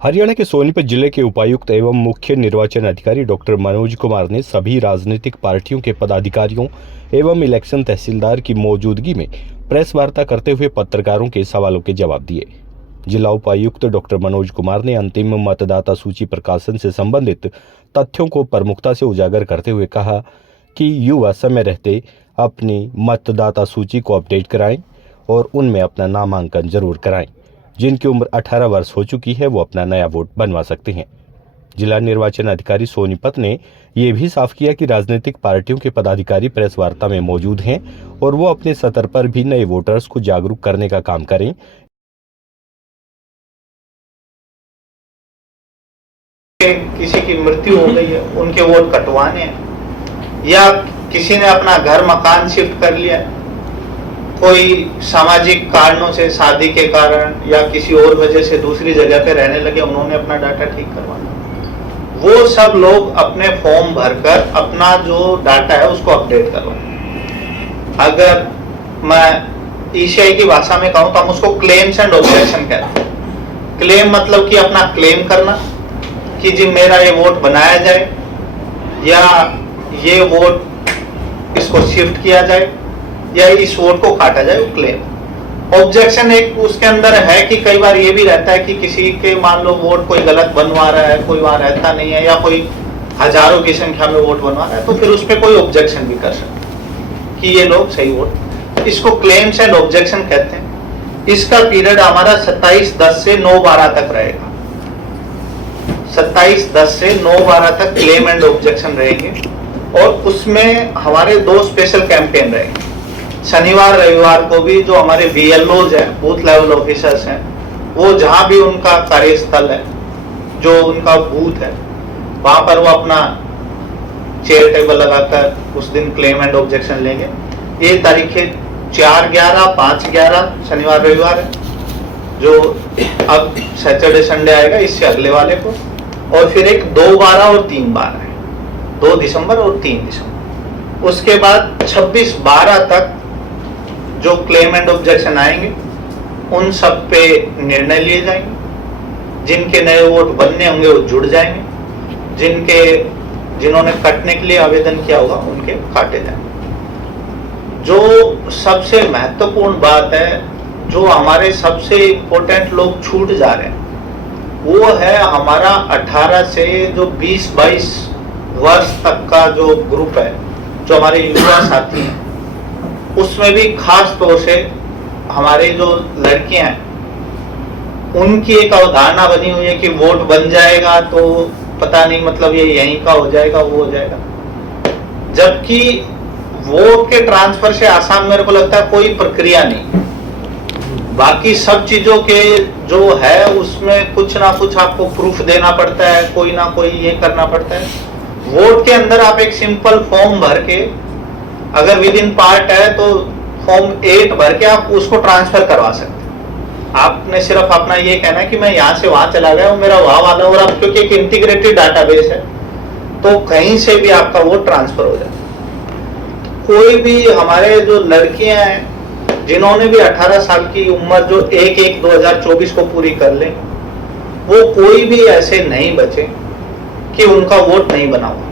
हरियाणा के सोनीपत जिले के उपायुक्त एवं मुख्य निर्वाचन अधिकारी डॉक्टर मनोज कुमार ने सभी राजनीतिक पार्टियों के पदाधिकारियों एवं इलेक्शन तहसीलदार की मौजूदगी में प्रेस वार्ता करते हुए पत्रकारों के सवालों के जवाब दिए। जिला उपायुक्त डॉक्टर मनोज कुमार ने अंतिम मतदाता सूची प्रकाशन से संबंधित तथ्यों को प्रमुखता से उजागर करते हुए कहा कि युवा समय रहते अपनी मतदाता सूची को अपडेट कराएं और उनमें अपना नामांकन जरूर कराएं। जिनकी उम्र 18 वर्ष हो चुकी है वो अपना नया वोट बनवा सकते हैं। जिला निर्वाचन अधिकारी सोनीपत ने ये भी साफ किया कि राजनीतिक पार्टियों के पदाधिकारी प्रेस वार्ता में मौजूद हैं और वो अपने स्तर पर भी नए वोटर्स को जागरूक करने का काम करें। किसी की मृत्यु हो गई है, उनके वोट कटवाने हैं, या किसी ने अपना घर मकान शिफ्ट कर लिया, कोई सामाजिक कारणों से शादी के कारण या किसी और वजह से दूसरी जगह पे रहने लगे, उन्होंने अपना डाटा ठीक करवाना, वो सब लोग अपने फॉर्म भरकर अपना जो डाटा है उसको अपडेट करवाएं। अगर मैं ईसीआई की भाषा में कहूँ तो हम उसको क्लेम्स एंड ऑब्जेक्शन कहते हैं। क्लेम मतलब कि अपना क्लेम करना कि जी मेरा ये वोट बनाया जाए या ये वोट इसको शिफ्ट किया जाए या इस वोट को काटा जाए, वो क्लेम। ऑब्जेक्शन एक उसके अंदर है कि कई बार ये भी रहता है कि किसी के मान लो वोट कोई गलत बनवा रहा है, कोई वहां रहता नहीं है, या कोई हजारों की संख्या में वोट बनवा रहा है, तो फिर उस पर कोई ऑब्जेक्शन भी कर सकते कि ये लोग सही वोट। इसको क्लेम्स एंड ऑब्जेक्शन कहते हैं। इसका पीरियड हमारा 27/10 से 9/12 तक रहेगा। 27/10 से 9/12 तक क्लेम एंड ऑब्जेक्शन रहेंगे और उसमें हमारे 2 स्पेशल कैंपेन रहेंगे। शनिवार रविवार को भी जो हमारे बीएलओज हैं, बूथ लेवल ऑफिसर्स हैं, वो जहां भी उनका कार्यस्थल है, जो उनका बूथ है, वहां पर वो अपना चेयर टेबल लगाकर उस दिन क्लेम एंड ऑब्जेक्शन लेंगे। ये तारीखें 4/11, 5/11 शनिवार रविवार है, जो अब सैटरडे संडे आएगा इससे अगले वाले को, और फिर एक 2/12 और 3/12 है, 2 दिसंबर और 3 दिसंबर। उसके बाद 26/12 तक जो क्लेम एंड ऑब्जेक्शन आएंगे उन सब पे निर्णय लिए जाएंगे। जिनके नए वोट बनने होंगे वो जुड़ जाएंगे, जिन्होंने कटने के लिए आवेदन किया होगा उनके काटे जाएंगे। जो सबसे महत्वपूर्ण बात है, जो हमारे सबसे इम्पोर्टेंट लोग छूट जा रहे हैं, वो है हमारा 18 से जो 20-22 वर्ष तक का जो ग्रुप है, जो हमारे युवा साथी हैं, उसमें भी खास तौर से हमारे जो लड़कियां हैं, उनकी एक अवधारणा बनी हुई है कि वोट बन जाएगा तो पता नहीं मतलब ये यहीं का हो जाएगा, वो हो जाएगा। जबकि वोट के ट्रांसफर से आसान मेरे को लगता है कोई प्रक्रिया नहीं। बाकी सब चीजों के जो है उसमें कुछ ना कुछ आपको प्रूफ देना पड़ता है, कोई ना कोई ये करना पड़ता है। वोट के अंदर आप एक सिंपल फॉर्म भर के, अगर विद इन पार्ट है तो फॉर्म 8 भर के आप उसको ट्रांसफर करवा सकते हैं। आपने सिर्फ अपना ये कहना है कि मैं यहाँ से वहां चला गया हूँ, मेरा वहां वाला, और अब क्योंकि एक इंटीग्रेटेड डाटाबेस है तो कहीं से भी आपका वोट ट्रांसफर हो जाए। कोई भी हमारे जो लड़कियां हैं जिन्होंने भी 18 साल की उम्र जो 1/1/2024 को पूरी कर ले, वो कोई भी ऐसे नहीं बचे कि उनका वोट नहीं बना हुआ।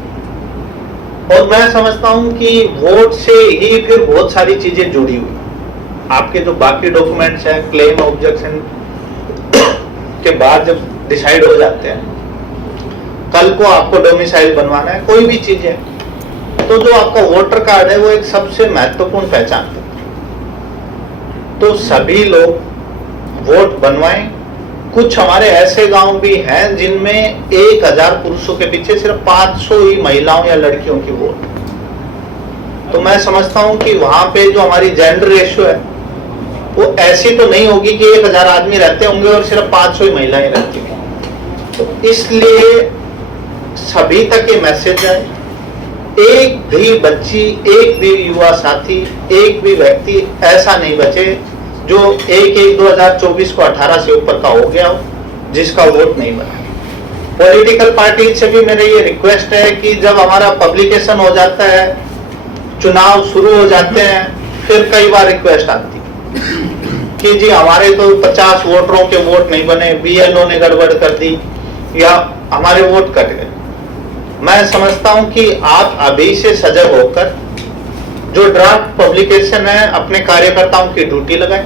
और मैं समझता हूं कि वोट से ही फिर बहुत सारी चीजें जुड़ी हुई। आपके जो बाकी डॉक्यूमेंट्स हैं, क्लेम ऑब्जेक्शन के बाद जब डिसाइड हो जाते हैं, कल को आपको डोमिसाइल बनवाना है, कोई भी चीज है, तो जो आपका वोटर कार्ड है वो एक सबसे महत्वपूर्ण पहचान है। तो सभी लोग वोट बनवाएं। कुछ हमारे ऐसे गांव भी हैं जिनमें 1000 पुरुषों के पीछे सिर्फ 500 ही महिलाओं या लड़कियों की वोट। तो मैं समझता हूं कि वहां पे जो हमारी जेंडर रेशियो है वो ऐसी तो नहीं होगी कि 1000 आदमी रहते होंगे और सिर्फ 500 ही महिलाएं रहती होंगी। तो इसलिए सभी तक ये मैसेज जाए, एक भी बच्ची, एक भी युवा साथी, एक भी व्यक्ति ऐसा नहीं बचे जो 1/1/2024 को 18 से ऊपर का हो गया हो, जिसका वोट नहीं बना। पॉलिटिकल पार्टी से भी मेरे ये रिक्वेस्ट है कि जब हमारा पब्लिकेशन हो जाता है, चुनाव शुरू हो जाते हैं, फिर कई बार रिक्वेस्ट आती है कि जी हमारे तो 50 वोटरों के वोट नहीं बने, बीएलओ ने गड़बड़ कर दी या हमारे वोट कट गए। मैं समझता हूं कि आप अभी से सजग होकर जो ड्राफ्ट पब्लिकेशन है अपने कार्यकर्ताओं की ड्यूटी लगाएं,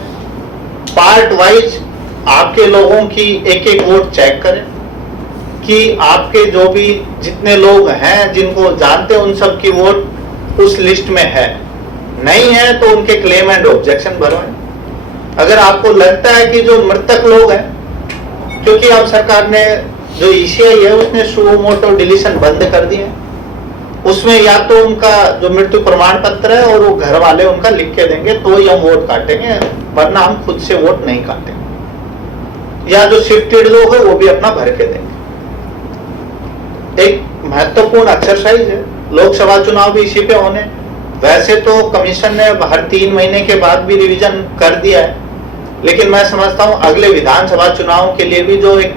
पार्ट वाइज आपके लोगों की एक एक वोट चेक करें कि आपके जो भी जितने लोग हैं जिनको जानते हैं उन सब की वोट उस लिस्ट में है, नहीं है तो उनके क्लेम एंड ऑब्जेक्शन भरवाएं। अगर आपको लगता है कि जो मृतक लोग हैं, क्योंकि अब सरकार ने जो ईसीआई है उसने सुओ मोटो डिलीशन बंद कर दिया है, उसमें या तो उनका जो मृत्यु प्रमाण पत्र है और वो घर वाले उनका लिख के देंगे तो ही हम वोट काटेंगे, वरना हम खुद से वोट नहीं काटेंगे। या जो शिफ्टेड लोग है वो भी अपना भर के देंगे। एक महत्वपूर्ण एक्सरसाइज है, लोकसभा चुनाव भी इसी पे होने। वैसे तो कमीशन ने हर 3 महीने के बाद भी रिवीजन कर दिया है, लेकिन मैं समझता हूं अगले विधानसभा चुनाव के लिए भी जो एक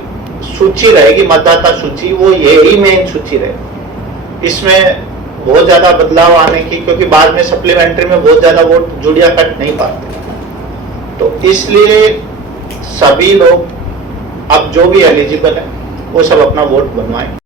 सूची रहेगी, मतदाता सूची, वो यही मेन सूची रहेगी। इसमें बहुत ज्यादा बदलाव आने की, क्योंकि बाद में सप्लीमेंट्री में बहुत ज्यादा वोट जुड़िया कट नहीं पाते, तो इसलिए सभी लोग अब जो भी एलिजिबल है वो सब अपना वोट बनवाएं।